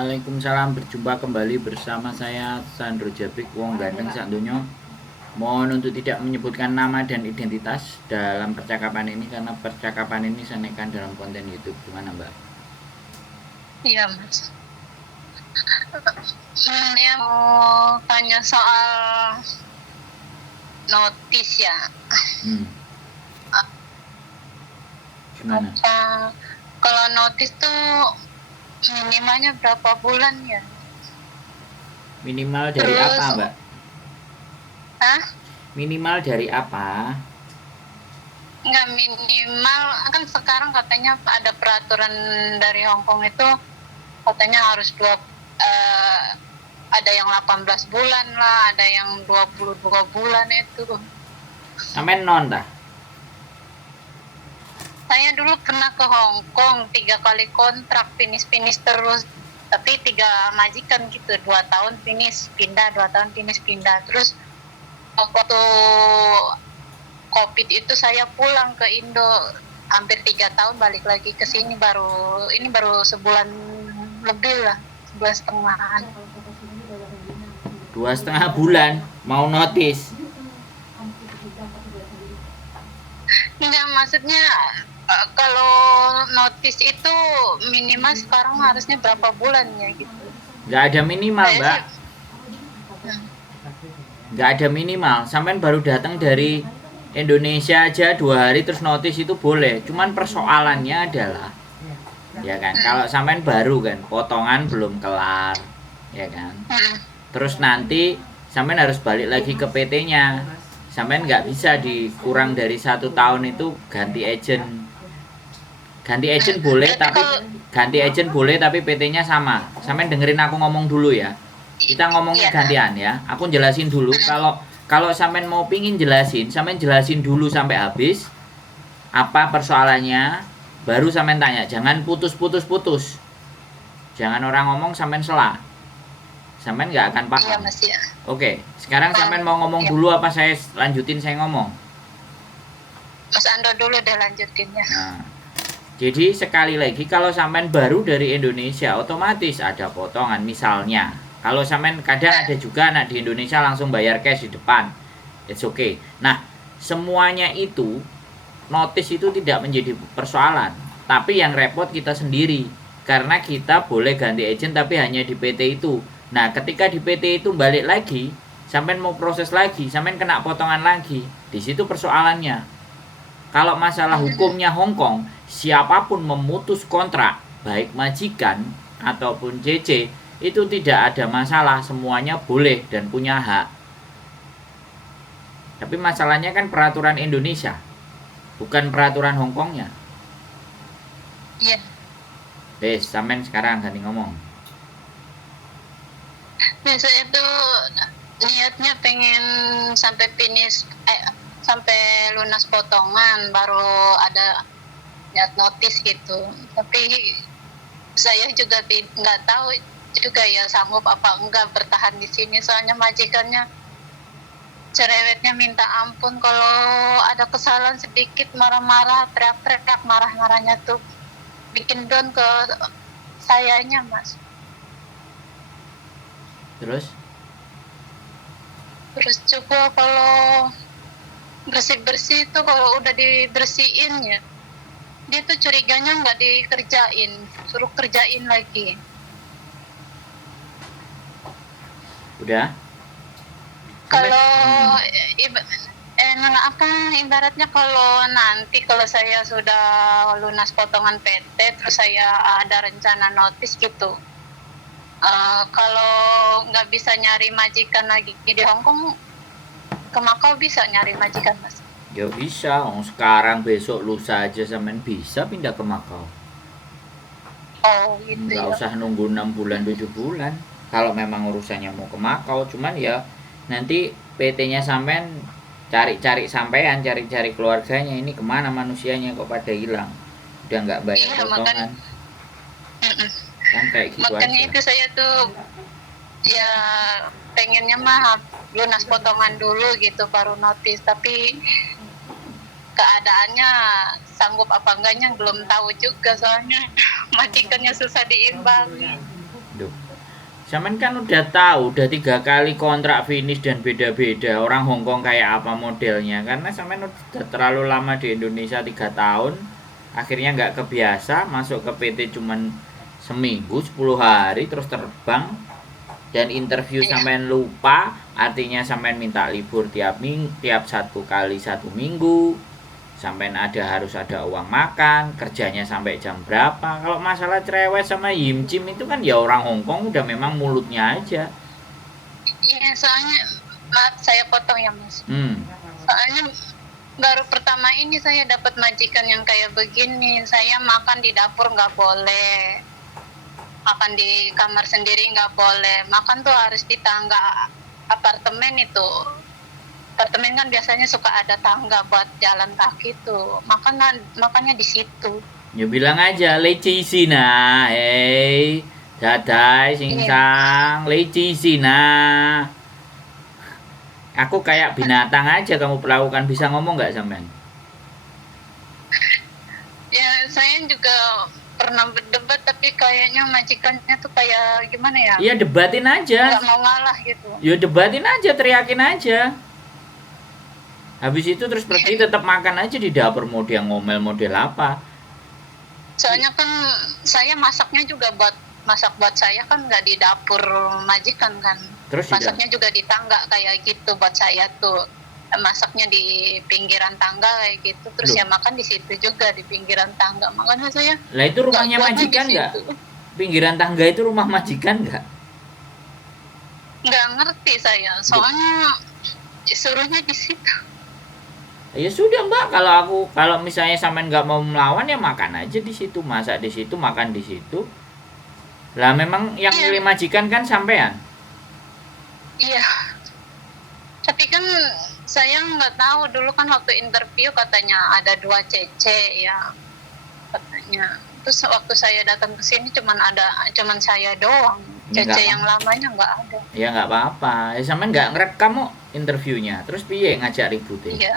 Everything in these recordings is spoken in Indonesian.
Waalaikumsalam, berjumpa kembali bersama saya Sandro Jabrik, wong ganteng sak donya. Mohon untuk tidak menyebutkan nama dan identitas dalam percakapan ini karena percakapan ini saya naikkan dalam konten YouTube. Gimana, Mbak? Iya, Mas. Ya mau tanya soal notis ya. Gimana? Kalau notis tuh minimalnya berapa bulan ya? Minimal dari Terus, apa, Mbak? Hah? Minimal dari apa? Nggak minimal, kan sekarang katanya ada peraturan dari Hong Kong itu katanya harus ada yang 18 bulan lah, ada yang 22 bulan itu. Sampai non dah. Saya dulu pernah ke Hong Kong 3 kali kontrak, finish terus, tapi 3 majikan gitu, 2 tahun finish pindah, 2 tahun finish pindah. Terus waktu COVID itu saya pulang ke Indo hampir 3 tahun, balik lagi ke sini baru sebulan lebih lah, 2,5 bulan. 2,5 bulan mau notis. Enggak, maksudnya kalau notis itu minimal sekarang harusnya berapa bulan ya gitu. Nggak ada minimal, Mbak. Nggak ada minimal. Sampai baru datang dari Indonesia aja 2 hari terus notis itu boleh. Cuman persoalannya adalah, ya kan, kalau sampean baru kan, potongan belum kelar, ya kan. Terus nanti sampean harus balik lagi ke PT-nya. Sampean nggak bisa dikurang dari 1 tahun itu ganti agent. Ganti agent boleh, tapi PT-nya sama. Sampean dengerin aku ngomong dulu ya. Kita ngomongnya gantian ya. Aku jelasin dulu. Kalau sampean mau pingin jelasin, sampean jelasin dulu sampai habis apa persoalannya, baru sampean tanya. Jangan putus. Jangan orang ngomong sampean sela. Sampean nggak akan paham. Iya, Mas, ya. Oke, sekarang sampean mau ngomong dulu apa saya lanjutin saya ngomong? Mas Ando dulu deh lanjutinnya. Nah, jadi sekali lagi kalau sampean baru dari Indonesia otomatis ada potongan. Misalnya kalau sampean kadang ada juga anak di Indonesia langsung bayar cash di depan, it's okay. Nah, semuanya itu notis itu tidak menjadi persoalan, tapi yang repot kita sendiri karena kita boleh ganti agent tapi hanya di PT itu. Nah, ketika di PT itu balik lagi, sampean mau proses lagi, sampean kena potongan lagi. Di situ persoalannya. Kalau masalah hukumnya Hong Kong, siapapun memutus kontrak, baik majikan ataupun CC, itu tidak ada masalah, semuanya boleh dan punya hak. Tapi masalahnya kan peraturan Indonesia, bukan peraturan Hong Kongnya. Iya. Des, sampean sekarang ganti ngomong. Ya, saya tuh niatnya pengen sampai finish, sampai lunas potongan baru ada niat notis gitu. Tapi saya juga nggak tahu juga ya sanggup apa enggak bertahan di sini, soalnya majikannya cerewetnya minta ampun. Kalau ada kesalahan sedikit marah-marah, teriak-teriak, marah-marahnya tuh bikin down ke sayanya, Mas. Terus juga kalau bersih-bersih itu kalau udah dibersihin ya, dia tuh curiganya nggak dikerjain, suruh kerjain lagi. Udah? Kalau ibaratnya kalau nanti kalau saya sudah lunas potongan PT terus saya ada rencana notis gitu, kalau nggak bisa nyari majikan lagi di Hong Kong, ke Makau bisa nyari majikan, Mas? Ya bisa, sekarang besok lusa aja sampean bisa pindah ke Makau. Oh gitu. Nggak usah nunggu 6 bulan 7 bulan. Kalau memang urusannya mau ke Makau, cuman ya nanti PT-nya sampean cari-cari sampean, cari-cari keluarganya, ini kemana manusianya kok pada hilang, udah nggak bayar potongan. Kan kayak gitu makanya aja. Itu saya tuh ya pengennya mah lunas potongan dulu gitu baru notis, tapi keadaannya sanggup apa enggaknya belum tahu juga, soalnya majikannya susah diimbangi. Loh, sampean kan udah tahu, udah 3 kali kontrak finish dan beda-beda. Orang Hongkong kayak apa modelnya. Karena sampean udah terlalu lama di Indonesia 3 tahun. Akhirnya nggak kebiasa, masuk ke PT cuman seminggu, 10 hari, terus terbang. Dan interview Iya. sampean lupa, artinya sampean minta libur tiap 1 kali 1 minggu. Sampean harus ada uang makan, kerjanya sampai jam berapa. Kalau masalah cerewet sama Yim Chim itu kan ya orang Hongkong udah memang mulutnya aja. Iya, soalnya maaf saya potong ya Mas. Hmm. Soalnya baru pertama ini saya dapat majikan yang kayak begini. Saya makan di dapur nggak boleh, makan di kamar sendiri nggak boleh. Makan tuh harus di tangga apartemen itu. Apartemen kan biasanya suka ada tangga buat jalan kaki tuh. Makannya di situ. Ya bilang aja leci sina, hei, dadai singsang, leci sina. Aku kayak binatang aja kamu perlakukan, bisa ngomong nggak sampean? Ya saya juga pernah berdebat tapi kayaknya majikannya tuh kayak gimana ya? Iya debatin aja. Nggak mau ngalah gitu. Ya debatin aja, teriakin aja. Habis itu terus pergi tetap makan aja di dapur, mau dia ngomel model apa. Soalnya kan saya masaknya juga masak buat saya kan nggak di dapur majikan kan. Terus Masaknya juga di tangga kayak gitu buat saya tuh. Masaknya di pinggiran tangga kayak gitu. Terus Loh. ya makan di situ juga di pinggiran tangga. Makanya saya Lah itu rumahnya kuatnya di majikan nggak? situ. Pinggiran tangga itu rumah majikan nggak? Nggak ngerti saya. Soalnya suruhnya di situ. Ya sudah mbak, kalau misalnya sampean nggak mau melawan ya makan aja di situ, masak di situ, makan di situ. Lah memang yang Iya. milih majikan kan sampean. Iya. Tapi kan saya nggak tahu dulu kan waktu interview katanya ada 2 CC ya katanya. Terus waktu saya datang ke sini cuman saya doang. Ya, CC nggak yang lamanya nggak ada. Ya nggak apa-apa, ya sampean nggak ngerekam kok interviewnya, terus piye ngajak ribut ya? Iya.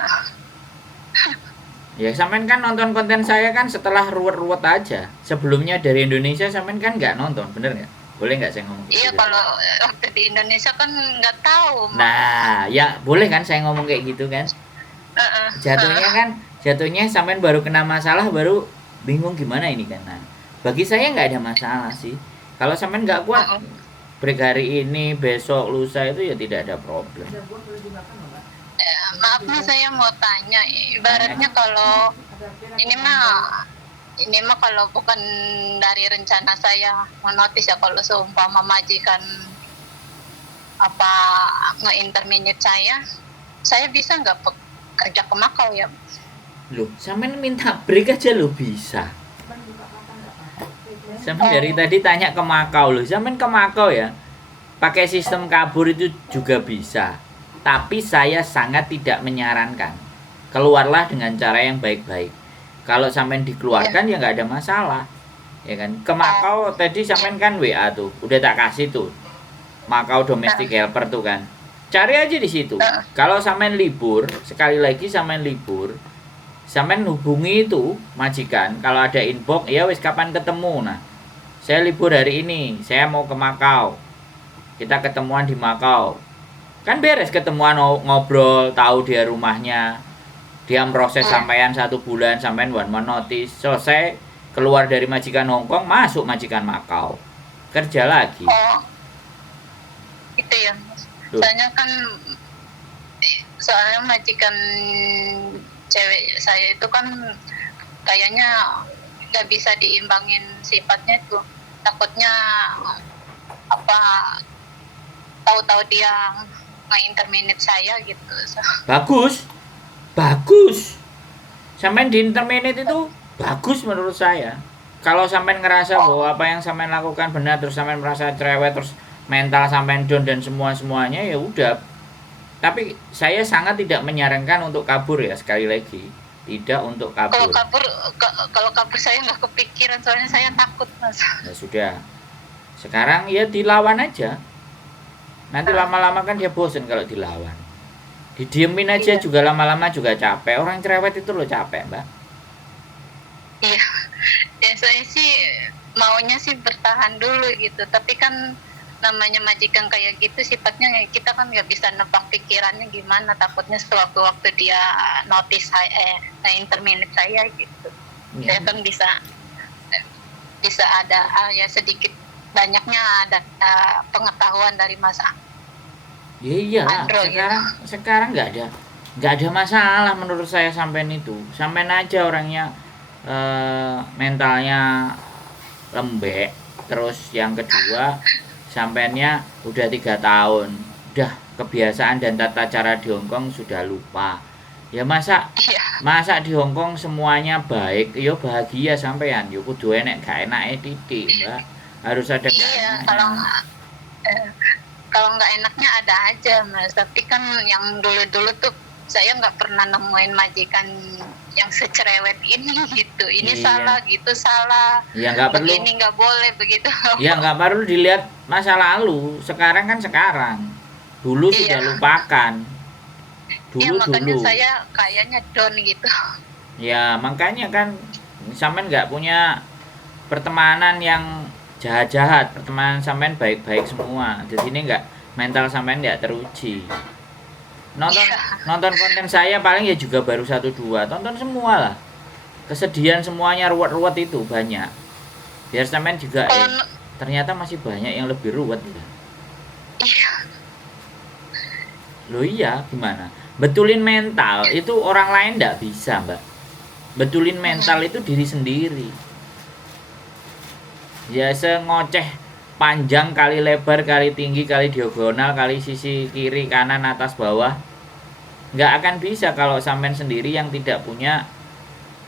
Ya sampean kan nonton konten saya kan setelah ruwet-ruwet aja. Sebelumnya dari Indonesia sampean kan nggak nonton, bener nggak? Boleh nggak saya ngomong Iya gitu? kalau waktu di Indonesia kan nggak tahu. Nah, ya boleh kan saya ngomong kayak gitu kan? Jatuhnya sampean baru kena masalah, baru bingung gimana ini kan. Nah, bagi saya nggak ada masalah sih. Kalau sampean nggak kuat break hari ini, besok, lusa itu ya tidak ada problem. Maaf nih saya mau tanya, ibaratnya kalau ini mah kalau bukan dari rencana saya menotis ya, kalau seumpama majikan apa nge-interminate saya bisa nggak kerja ke Makau ya? Loh, sampean minta break aja lo bisa. Sampean dari tadi tanya ke Makau loh, sampean ke Makau ya. Pakai sistem kabur itu juga bisa. Tapi saya sangat tidak menyarankan. Keluarlah dengan cara yang baik-baik. Kalau sampean dikeluarkan ya nggak ada masalah. Ya kan? Ke Makau tadi sampean kan WA tuh, udah tak kasih tuh. Makau domestic helper tuh kan. Cari aja di situ. Kalau sampean libur, sekali lagi sampean libur, sampean hubungi itu majikan. Kalau ada inbox, ya wis kapan ketemu. Nah, saya libur hari ini, saya mau ke Makau. Kita ketemuan di Makau. Kan beres ketemuan, ngobrol, tahu dia rumahnya. Dia proses sampean 1 bulan, sampean one month notice. Selesai, keluar dari majikan Hongkong, masuk majikan Makau. Kerja lagi. Oh, itu ya. Soalnya majikan cewek saya itu kan kayaknya nggak bisa diimbangin sifatnya tuh. Takutnya apa tahu-tahu dia nge-interminate saya gitu. Bagus. Sampean di interminate itu bagus menurut saya. Kalau sampean ngerasa bahwa apa yang sampean lakukan benar, terus sampean merasa cerewet, terus mental sampean down dan semuanya ya udah. Tapi saya sangat tidak menyarankan untuk kabur ya, sekali lagi. Tidak untuk kabur. Kalau kabur saya nggak kepikiran, soalnya saya takut, Mas. Ya sudah. Sekarang ya dilawan aja. Nanti lama-lama kan dia bosen kalau dilawan. Didiemin aja juga lama-lama juga capek. Orang cerewet itu loh capek, Mbak. Iya. Ya saya sih maunya sih bertahan dulu gitu, tapi kan namanya majikan kayak gitu sifatnya kita kan nggak bisa nebak pikirannya gimana, takutnya sewaktu-waktu dia notice saya interminate saya gitu, saya kan bisa ada ya sedikit banyaknya ada pengetahuan dari Mas Ya iyalah, Andro gitu. sekarang nggak ada masalah menurut saya sampean itu. Sampean aja orangnya mentalnya lembek. Terus yang kedua, sampeannya udah 3 tahun, udah kebiasaan dan tata cara di Hongkong sudah lupa. Ya masa Iya, masa di Hongkong semuanya baik, yo bahagia sampean, yo kudu enek gak enake titik, Mbak. Harus ada gak iya, enaknya. eh, kalau nggak enaknya ada aja Mas, tapi kan yang dulu-dulu tuh saya nggak pernah nemuin majikan yang secerewet ini gitu, ini Iya. salah gitu salah, Ya nggak perlu. begini nggak boleh begitu. Ya nggak perlu dilihat masa lalu, sekarang kan sekarang. Dulu sudah Iya, lupakan, iya makanya dulu-dulu. saya kayaknya down gitu. Ya makanya kan sampean nggak punya pertemanan yang jahat-jahat, pertemanan sampean baik-baik semua. Jadi ini nggak, mental sampean nggak teruji. Nonton Iya, nonton konten saya paling ya juga baru satu dua, tonton semua lah. Kesedihan semuanya ruwet-ruwet itu banyak. Biar sampean juga kalau ternyata masih banyak yang lebih ruwet ya. iya, Loh iya, gimana? Betulin mental itu orang lain nggak bisa, Mbak. Betulin mental itu diri sendiri. Ya sengoceh panjang kali lebar kali tinggi kali diagonal kali sisi kiri kanan atas bawah, nggak akan bisa kalau sampean sendiri yang tidak punya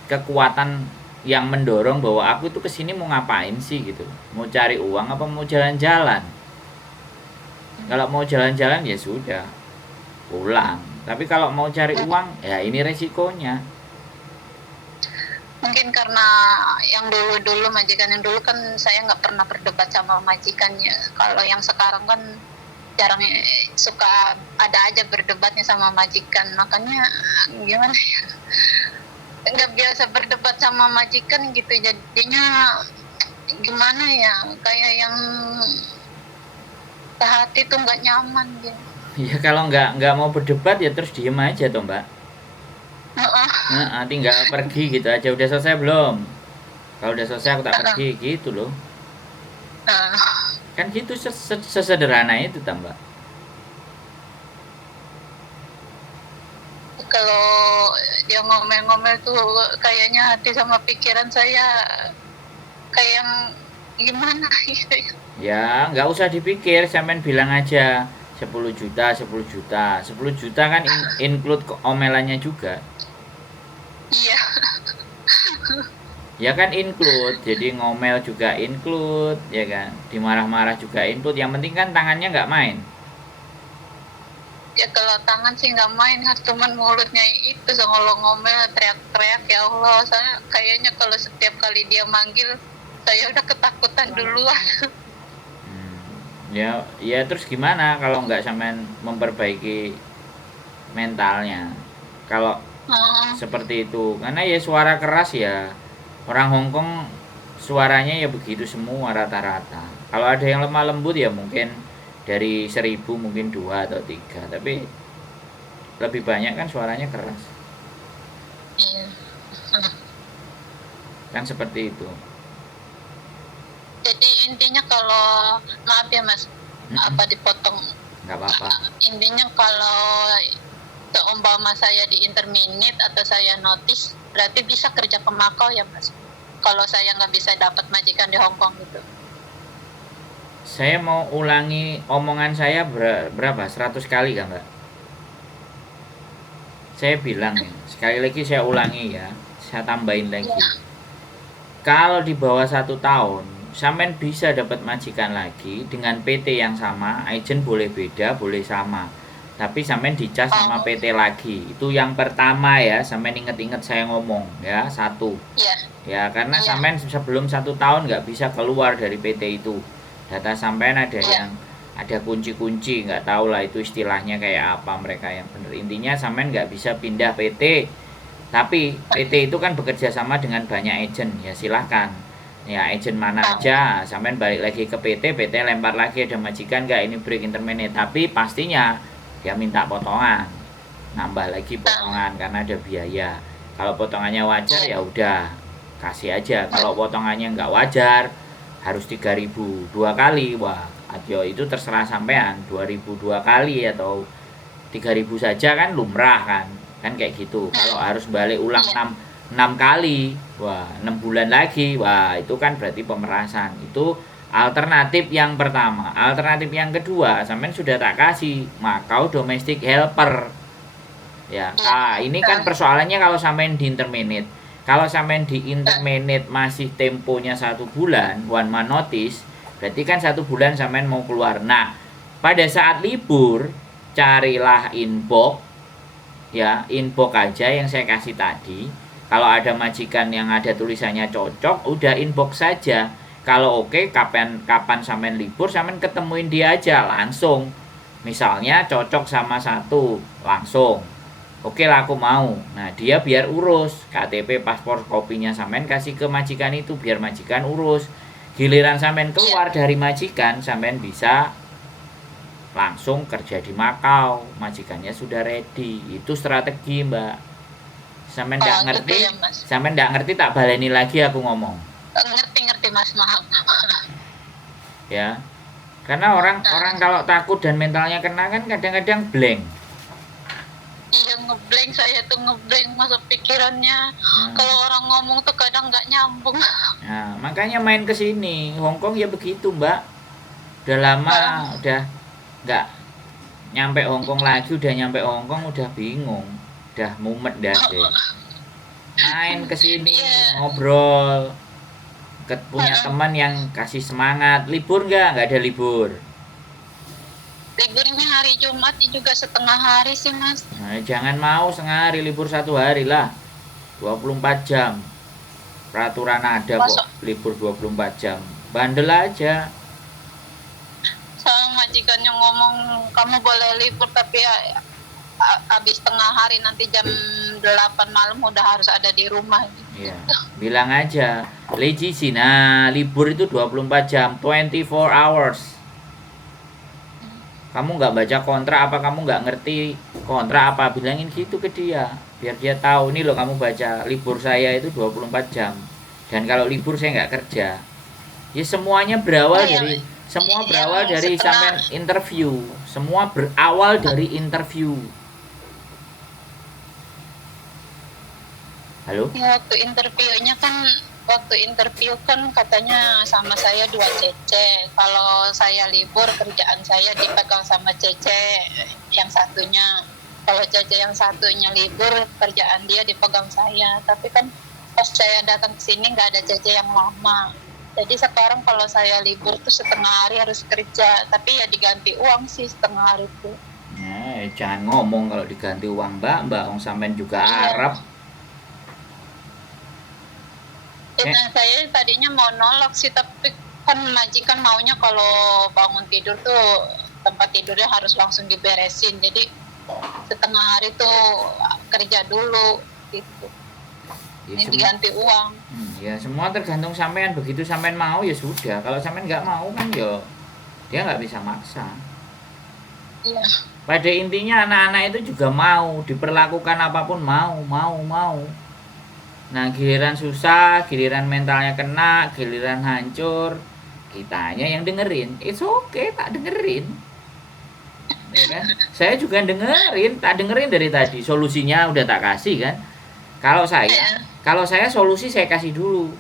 kekuatan yang mendorong bahwa aku tuh kesini mau ngapain sih gitu, mau cari uang apa mau jalan-jalan. Kalau mau jalan-jalan ya sudah pulang, tapi kalau mau cari uang ya ini resikonya. mungkin karena yang dulu-dulu majikan yang dulu kan saya nggak pernah berdebat sama majikannya. Kalau yang sekarang kan jarang, suka ada aja berdebatnya sama majikan. Makanya gimana ya? Nggak biasa berdebat sama majikan gitu. Jadinya gimana ya? Kayak yang hati tuh nggak nyaman gitu. Ya kalau nggak mau berdebat ya terus diem aja toh, Mbak. Heeh. Nah, tinggal pergi gitu aja, udah selesai belum, kalau udah selesai aku tak pergi gitu loh. Kan gitu, sesederhana itu tambah. Kalau dia ngomel-ngomel tuh kayaknya hati sama pikiran saya kayak yang gimana gitu ya. Ya nggak usah dipikir, sampean bilang aja 10 juta 10 juta 10 juta kan include omelannya juga. Iya, Ya kan include, jadi ngomel juga include, ya kan, dimarah-marah juga include, yang penting kan tangannya nggak main. ya kalau tangan sih nggak main, cuman mulutnya itu kalau ngomel teriak-teriak ya Allah, saya kayaknya kalau setiap kali dia manggil saya udah ketakutan duluan. Ya ya terus gimana kalau nggak sampean memperbaiki mentalnya kalau seperti itu, karena ya suara keras ya orang Hongkong, suaranya ya begitu semua rata-rata. Kalau ada yang lemah lembut ya mungkin dari 1000 mungkin 2 atau 3, tapi lebih banyak kan suaranya keras, Iya. kan seperti itu. Jadi intinya kalau, maaf ya Mas, apa dipotong, Nggak apa-apa. intinya kalau seumpama saya di interminate atau saya notice berarti bisa kerja ke Makau ya Mas, kalau saya nggak bisa dapat majikan di Hong Kong gitu. Saya mau ulangi omongan saya berapa, 100 kali kan Mbak? Saya bilang ya, sekali lagi saya ulangi ya, saya tambahin lagi. Ya. Kalau di bawah 1 tahun, sampean bisa dapat majikan lagi dengan PT yang sama, agent boleh beda, boleh sama. Tapi sampean dicas sama PT lagi. Itu yang pertama ya, sampean inget-inget saya ngomong ya, satu. Iya. Ya, karena Iya. sampean sebelum 1 tahun nggak bisa keluar dari PT itu. Data sampean ada yang ada kunci-kunci, nggak tahu lah itu istilahnya kayak apa mereka yang bener. Intinya sampean nggak bisa pindah PT, tapi PT itu kan bekerja sama dengan banyak agent, ya silahkan. Ya agent mana aja, sampean balik lagi ke PT lempar lagi ada majikan nggak ini break intermittent, tapi pastinya dia minta potongan, nambah lagi potongan karena ada biaya. Kalau potongannya wajar ya udah kasih aja, kalau potongannya nggak wajar harus 3.000 dua kali, wah ayo itu terserah sampean, 2.000 dua kali atau 3.000 saja kan lumrah kan kayak gitu. Kalau harus balik ulang 6 kali, wah 6 bulan lagi, wah itu kan berarti pemerasan. Itu alternatif yang pertama. Alternatif yang kedua, sampean sudah tak kasih Makau domestic helper. Ya, ini kan persoalannya kalau sampean di interminate. Kalau sampean di interminate masih temponya 1 bulan, 1 month notice, berarti kan 1 bulan sampean mau keluar. Nah, pada saat libur, carilah inbox, ya inbox aja yang saya kasih tadi. Kalau ada majikan yang ada tulisannya cocok, udah inbox saja. Kalau oke, kapan sampean libur, sampean ketemuin dia aja langsung. Misalnya cocok sama satu, langsung. Oke lah aku mau. Nah dia biar urus KTP, paspor, kopinya sampean kasih ke majikan itu biar majikan urus. Giliran sampean keluar dari majikan, sampean bisa langsung kerja di Makau. Majikannya sudah ready. Itu strategi Mbak. Sampean nggak ngerti, gitu ya, sampean nggak ngerti tak baleni lagi aku ngomong. Ngerti Mas, maaf. Ya. Karena orang kalau takut dan mentalnya kena kan kadang-kadang blank. Iya ngeblank, saya tuh ngeblank masuk pikirannya. Kalau orang ngomong tuh kadang nggak nyambung. Nah, makanya main ke sini. Hongkong ya begitu, Mbak. Udah lama, udah nggak nyampe Hongkong lagi, udah nyampe Hongkong udah bingung, udah mumet dah deh. Main ke sini, ngobrol. Punya teman yang kasih semangat. Libur nggak ada libur. Liburnya hari Jumat juga setengah hari sih Mas. Nah, jangan mau setengah hari, libur 1 hari lah. 24 jam. Peraturan ada kok, libur 24 jam. Bandel aja. Sama majikannya ngomong kamu boleh libur tapi ya, habis setengah hari nanti jam 8 malam udah harus ada di rumah. Iya. Bilang aja, Leji Sina, libur itu 24 jam, 24 hours. Kamu nggak baca kontrak apa, kamu nggak ngerti kontrak apa, bilangin gitu ke dia biar dia tahu nih loh, kamu baca libur saya itu 24 jam dan kalau libur saya nggak kerja. Ya semuanya berawal dari sampai interview, semua berawal dari interview. Halo? Waktu interview kan katanya sama saya 2 cece. Kalau saya libur kerjaan saya dipegang sama cece yang satunya. Kalau cece yang satunya libur kerjaan dia dipegang saya. Tapi kan pas saya datang ke sini nggak ada cece yang lama. Jadi sekarang kalau saya libur tuh setengah hari harus kerja. Tapi ya diganti uang sih setengah hari itu. Jangan ngomong kalau diganti uang Mbak Ong sampean juga Arab. Nah, saya tadinya mau nolak sih, tapi kan majikan maunya kalau bangun tidur tuh tempat tidurnya harus langsung diberesin. Jadi setengah hari tuh kerja dulu gitu. Ya, ini diganti uang. Ya semua tergantung sampean, begitu sampean mau ya sudah. Kalau sampean nggak mau kan ya dia nggak bisa maksa. Iya. Pada intinya anak-anak itu juga mau diperlakukan apapun, mau. Nah giliran susah, giliran mentalnya kena, giliran hancur, kitanya yang dengerin. It's okay, tak dengerin. Ya kan? Saya juga tak dengerin dari tadi. Solusinya udah tak kasih kan. Kalau saya solusi saya kasih dulu.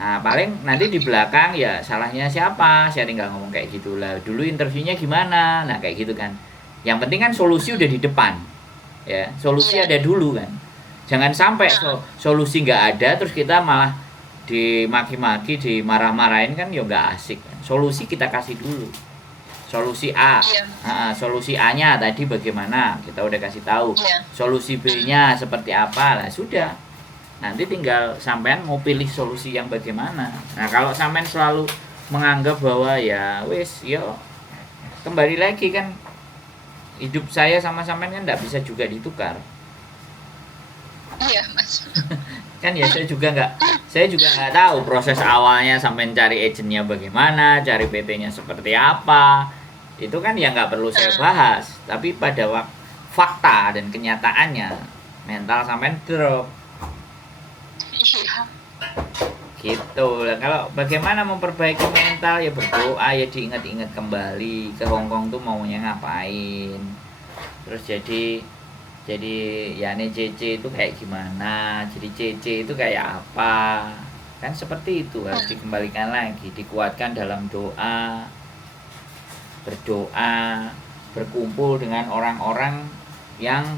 Nah paling nanti di belakang ya salahnya siapa, saya tinggal ngomong kayak gitulah. Dulu interviewnya gimana, nah kayak gitu kan. Yang penting kan solusi udah di depan. Ya, solusi ada dulu kan. Jangan sampai solusi nggak ada terus kita malah dimaki-maki, dimarah-marahin kan ya nggak asik kan. Solusi kita kasih dulu. Solusi A, solusi A-nya tadi bagaimana kita udah kasih tahu. Solusi B-nya seperti apa lah sudah. Nanti tinggal sampean mau pilih solusi yang bagaimana. Nah kalau sampean selalu menganggap bahwa ya wis yo kembali lagi kan hidup saya sama sampean kan nggak bisa juga ditukar. Iya Mas. Kan ya saya juga Saya juga nggak tahu proses awalnya sampai cari agentnya bagaimana, cari PT-nya seperti apa. Itu kan ya nggak perlu saya bahas. Tapi pada fakta dan kenyataannya mental sampai drop. Iya. Gitu lah. Kalau bagaimana memperbaiki mental ya berdoa, ya diingat-ingat kembali ke Hong Kong tuh maunya ngapain. Terus jadi ya nih CC itu kayak gimana, jadi CC itu kayak apa, kan seperti itu harus dikembalikan lagi, dikuatkan dalam doa, berdoa, berkumpul dengan orang-orang yang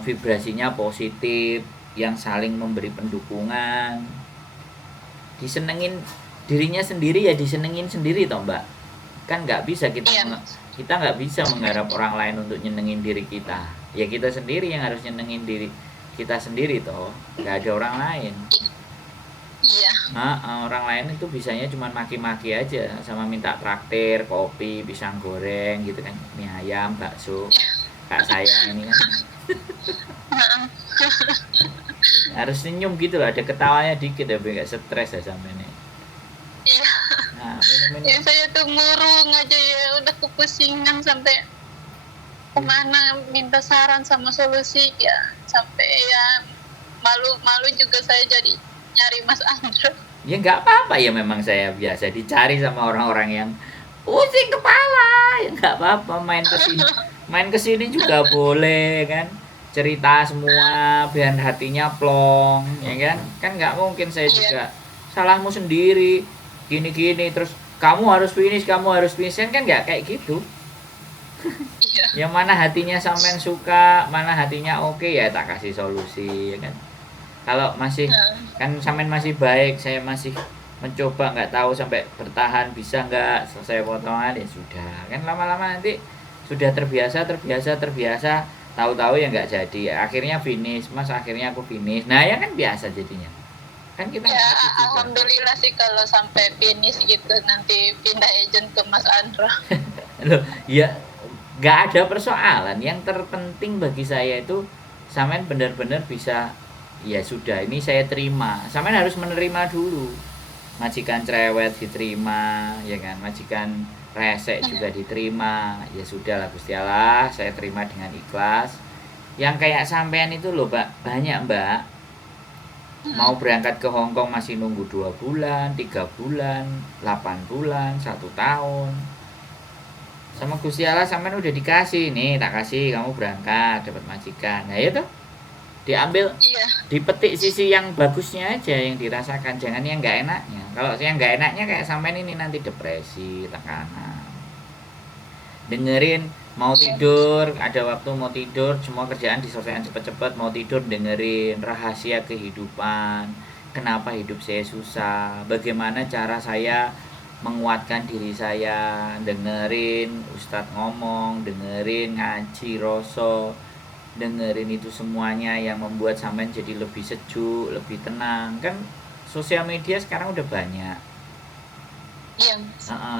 vibrasinya positif, yang saling memberi pendukungan, disenengin dirinya sendiri ya disenengin sendiri toh mbak, kan nggak bisa Iya. kita nggak bisa mengharap orang lain untuk nyenengin diri kita, ya kita sendiri yang harus nyenengin diri kita sendiri toh, nggak ada orang lain. Iya. Orang lain itu bisanya cuma maki-maki aja sama minta traktir kopi, pisang goreng gitu kan, mie ayam, bakso, kak saya ini kan harus senyum gitu loh, ada ketawanya dikit ya biar nggak stres ya sampai ini. Iya. Nah, Ya saya tuh murung aja ya, udah kepusingan sampai kemana minta saran sama solusi ya, sampai ya malu juga saya jadi nyari Mas Andro. Ya nggak apa-apa ya, memang saya biasa dicari sama orang-orang yang pusing kepala, ya nggak apa-apa, main kesini juga boleh kan, cerita semua biar hatinya plong ya kan nggak mungkin saya juga salahmu sendiri gini-gini terus kamu harus finish kan nggak kayak gitu. Iya. Yang mana hatinya sampean suka, mana hatinya oke ya tak kasih solusi ya kan. Kalau masih kan sampean masih baik, saya masih mencoba, nggak tahu sampai bertahan bisa nggak selesai potongan, ya sudah kan, lama-lama nanti sudah terbiasa, tahu-tahu ya nggak jadi, akhirnya finish mas, akhirnya aku finish, nah ya kan biasa jadinya kan kita Ya alhamdulillah sih kalau sampai finish gitu, nanti pindah agent ke Mas Andro. loh ya nggak ada persoalan, yang terpenting bagi saya itu sampean benar-benar bisa, ya sudah ini saya terima, sampean harus menerima dulu, majikan cerewet diterima ya kan, majikan resek juga diterima, ya sudah lah Gusti Allah saya terima dengan ikhlas. Yang kayak sampean itu loh mbak, banyak mbak mau berangkat ke Hong Kong masih nunggu 2 bulan, 3 bulan, 8 bulan, 1 tahun. Sama Gusti Allah sampean udah dikasih nih, tak kasih kamu berangkat dapat majikan, nah itu diambil, dipetik sisi yang bagusnya aja yang dirasakan, jangan yang nggak enaknya. Kalau yang nggak enaknya kayak sampean ini nanti depresi, tekanan, dengerin mau tidur, ada waktu mau tidur, semua kerjaan diselesaikan cepet-cepet, mau tidur dengerin rahasia kehidupan, kenapa hidup saya susah, bagaimana cara saya menguatkan diri saya, dengerin Ustadz ngomong, dengerin ngaji roso, dengerin itu semuanya yang membuat sampean jadi lebih sejuk, lebih tenang. Kan sosial media sekarang udah banyak. Iya.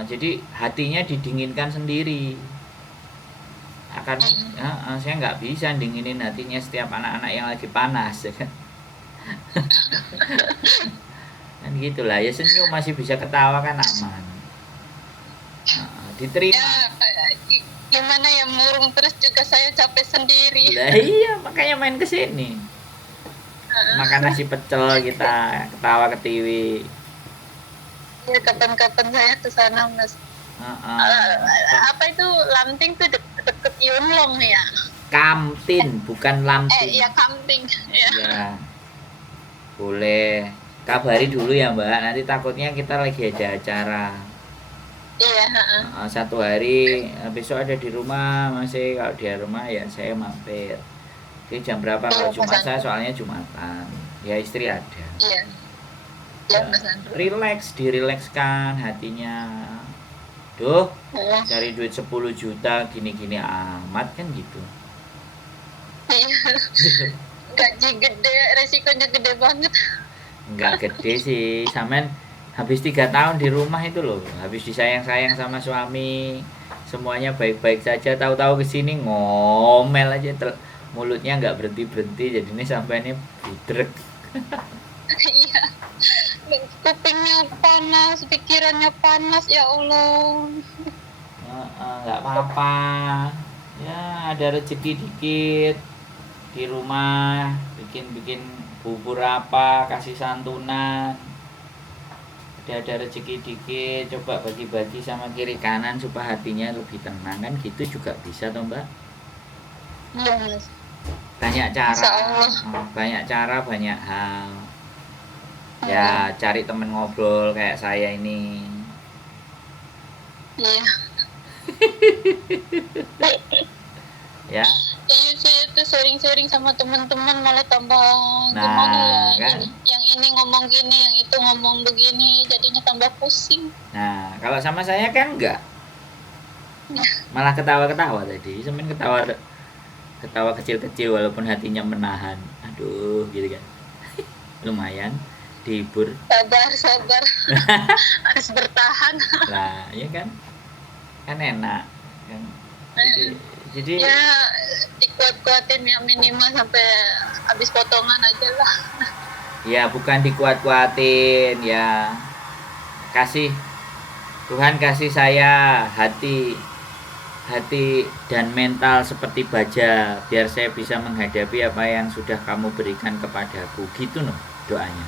Jadi hatinya didinginkan sendiri. Akan saya nggak bisa dinginin hatinya setiap anak-anak yang lagi panas ya kan. Kan gitulah ya, senyum masih bisa ketawa kan aman. Diterima. Ya, gimana ya, murung terus juga saya capek sendiri. Lah iya, makanya main ke sini. Makan nasi pecel kita, ketawa ketiwi. Ya kapan-kapan saya ke sana Mas. Apa itu Lamting tuh deket Yunlong ya? Kamtin bukan Lamting. Iya Kamting ya. Ya. Boleh. Kabari dulu ya Mbak, nanti takutnya kita lagi ada acara. Iya. 1 hari besok ada di rumah masih, kalau di rumah ya saya mampir. Jadi jam berapa kalau Jumat, saya soalnya Jumatan. Ya istri ada. Iya. Ya, relax, dirilekskan hatinya. Duh, cari duit 10 juta gini-gini amat kan gitu. Iya. Gaji gede, resikonya gede banget. Enggak gede sih, sampean habis 3 tahun di rumah itu loh, habis disayang-sayang sama suami, semuanya baik-baik saja, tahu-tahu kesini ngomel aja, mulutnya nggak berhenti-berhenti, jadi ini sampai ini budrek. Iya. kupingnya panas, pikirannya panas, ya Allah. Nggak apa-apa ya, ada rezeki dikit di rumah, bikin bubur apa, kasih santunan, ada rezeki dikit, coba bagi-bagi sama kiri kanan supaya hatinya lebih tenang, kan gitu juga bisa toh mbak. Iya Mas. Banyak Insya cara, Allah. banyak cara, banyak hal ya. Cari temen ngobrol kayak saya ini. Iya. Ya Iya, saya tuh sharing-sharing sama teman-teman malah tambah Nah, gimana ya, kan? yang ini ngomong gini, yang itu ngomong begini, jadinya tambah pusing. Nah kalau sama saya kan enggak, malah ketawa-ketawa tadi, semen ketawa, ketawa kecil-kecil walaupun hatinya menahan, aduh gitu kan. Lumayan dihibur Sabar harus bertahan. lah, ya kan enak kan. Jadi Ya dikuat-kuatin ya, minimal sampai habis potongan aja lah. ya bukan dikuat-kuatin ya, kasih Tuhan, kasih saya hati dan mental seperti baja biar saya bisa menghadapi apa yang sudah kamu berikan kepadaku, gitu loh doanya.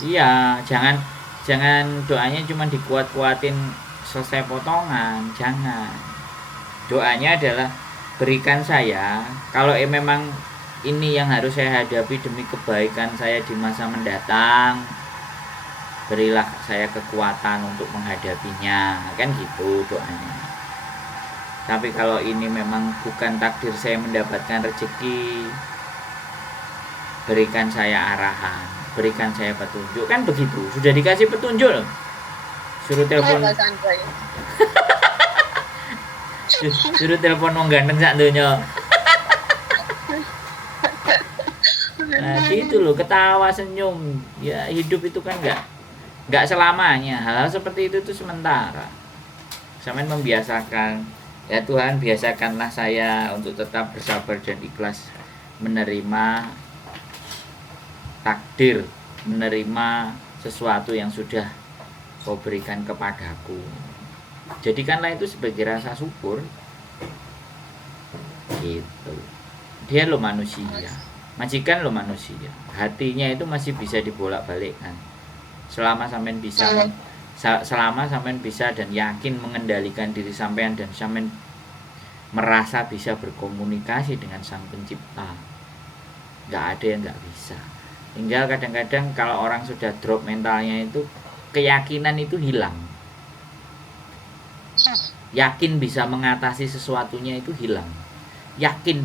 Iya, jangan doanya cuma dikuat-kuatin selesai potongan, jangan. Doanya adalah berikan saya, kalau memang ini yang harus saya hadapi demi kebaikan saya di masa mendatang, berilah saya kekuatan untuk menghadapinya, kan gitu doanya. Tapi kalau ini memang bukan takdir saya mendapatkan rezeki, berikan saya arahan, berikan saya petunjuk, kan begitu. Sudah dikasih petunjuk, suruh telepon, suruh telepon wong ganteng sak donya. Nah gitu loh, ketawa senyum ya, hidup itu kan nggak selamanya, hal-hal seperti itu tuh sementara. Sampai membiasakan ya, Tuhan biasakanlah saya untuk tetap bersabar dan ikhlas menerima takdir, menerima sesuatu yang sudah Kau berikan kepadaku. Jadikanlah itu sebagai rasa syukur. Gitu. Dia lo manusia, majikan lo manusia, hatinya itu masih bisa dibolak-balikkan. Selama sampean bisa, selama sampean bisa dan yakin mengendalikan diri sampean, dan sampean merasa bisa berkomunikasi dengan Sang Pencipta, nggak ada yang nggak bisa. Tinggal kadang-kadang kalau orang sudah drop mentalnya itu, keyakinan itu hilang. Yakin bisa mengatasi sesuatunya itu hilang. Yakin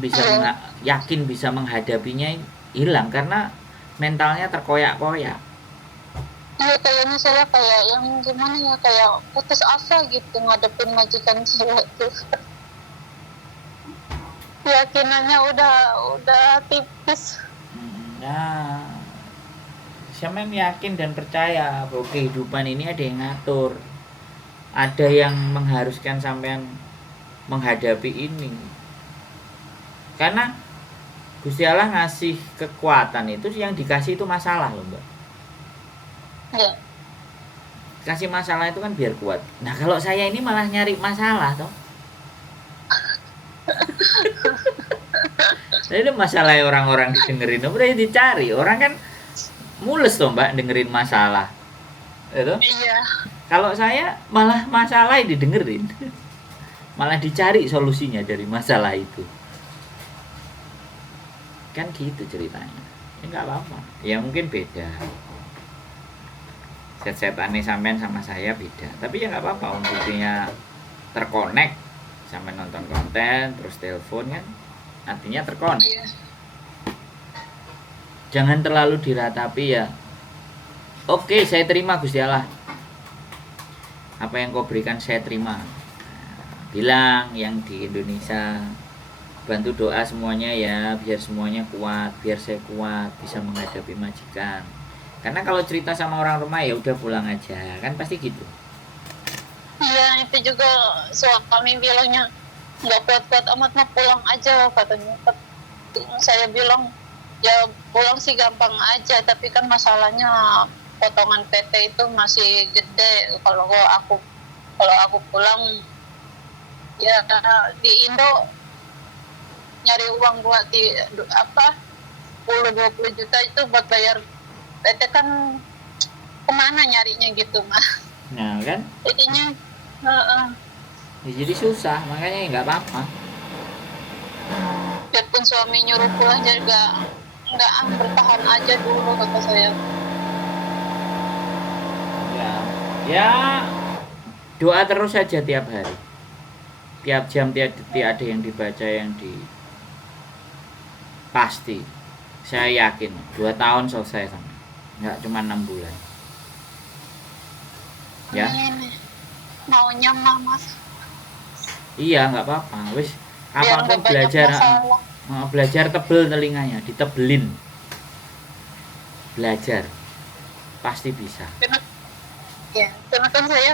bisa menghadapinya hilang karena mentalnya terkoyak-koyak. Ya kayaknya saya kayak yang gimana ya, kayak putus asa gitu ngadepin majikan saya tuh. Keyakinannya udah tipis. Nah, sampean yakin dan percaya bahwa kehidupan ini ada yang ngatur, ada yang mengharuskan sampean menghadapi ini. Karena Gusti Allah ngasih kekuatan itu, yang dikasih itu masalah loh Mbak. Ya. Kasih masalah itu kan biar kuat. Nah kalau saya ini malah nyari masalah toh. Jadi masalah orang-orang didengerin, udah dicari. Orang kan mules toh Mbak dengerin masalah. Itu? Iya. Kalau saya malah masalah didengerin. Malah dicari solusinya dari masalah itu. Kan gitu ceritanya. Ya enggak apa-apa. Ya mungkin beda. Set-setannya sampean sama saya beda. Tapi ya enggak apa-apa, buktinya terkonek, sampai nonton konten terus telepon kan, artinya terkonek. Iya. Jangan terlalu diratapi ya. Oke, saya terima Gusti Allah. Apa yang Kau berikan saya terima. Bilang yang di Indonesia, bantu doa semuanya ya, biar semuanya kuat, biar saya kuat bisa menghadapi majikan. Karena kalau cerita sama orang rumah ya udah pulang aja, kan pasti gitu. Iya, itu juga suami bilangnya nggak kuat-kuat amat mah pulang aja katanya. Saya bilang Ya pulang sih gampang aja, tapi kan masalahnya potongan PT itu masih gede. Kalau aku pulang ya di Indo nyari uang buat apa 10-20 juta itu buat bayar PT kan kemana nyarinya gitu mah. Nah kan, Jadinya heeh, ya, jadi susah, makanya ya nggak apa-apa. biarpun suami nyuruh pulang juga nggak bertahan aja dulu kata saya. Ya, ya doa terus saja tiap hari, tiap jam, tiap detik ada yang dibaca, yang di pasti. Saya yakin 2 tahun selesai sama, nggak cuma 6 bulan. Ya, Ini maunya mah mas iya nggak apa-apa, wis biar apapun nggak banyak belajar, masalah. belajar tebel telinganya, ditebelin, belajar pasti bisa. Karena kan saya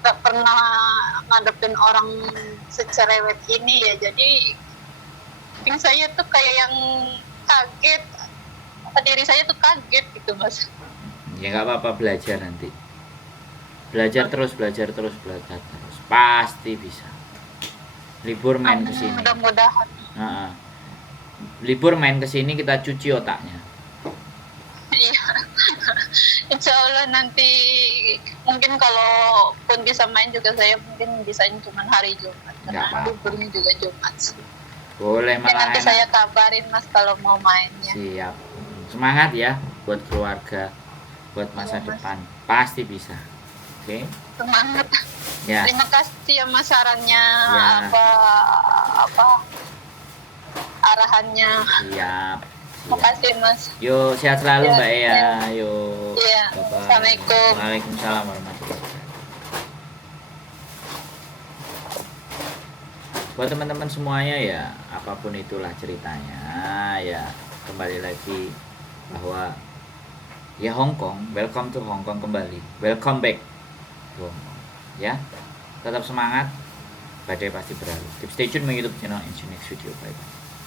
nggak pernah ngadepin orang secerewet ini ya, jadi mungkin saya tuh kayak yang kaget, diri saya tuh kaget gitu mas. Ya nggak apa-apa, belajar nanti, belajar terus, belajar terus, belajar terus, pasti bisa. Libur main ke sini, Mudah-mudahan. libur main ke sini, kita cuci otaknya. Iya. Insya Allah nanti mungkin kalau pun bisa main juga saya mungkin bisain cuma hari Jumat Nggak karena apa-apa. liburnya juga Jumat sih. Boleh, Ya, malah nanti enak. saya kabarin mas kalau mau mainnya. Siap. Semangat ya buat keluarga, buat masa Iya, Mas. depan, pasti bisa. Oke. Semangat. Ya, Terima kasih ya mas sarannya, Ya. apa arahannya. siap. Terima kasih mas. Yuk, sehat selalu Ya, Mbak Ea. ya. Yuk. Iya. Bye-bye. Assalamualaikum. Waalaikumsalam warahmatullahi wabarakatuh. Buat teman-teman semuanya ya, apapun itulah ceritanya, ya kembali lagi bahwa ya Hong Kong, welcome to Hong Kong kembali, welcome back to Hong Kong. Ya, tetap semangat, badai pasti berlalu. Keep stay tune my YouTube channel and see you next video. Bye.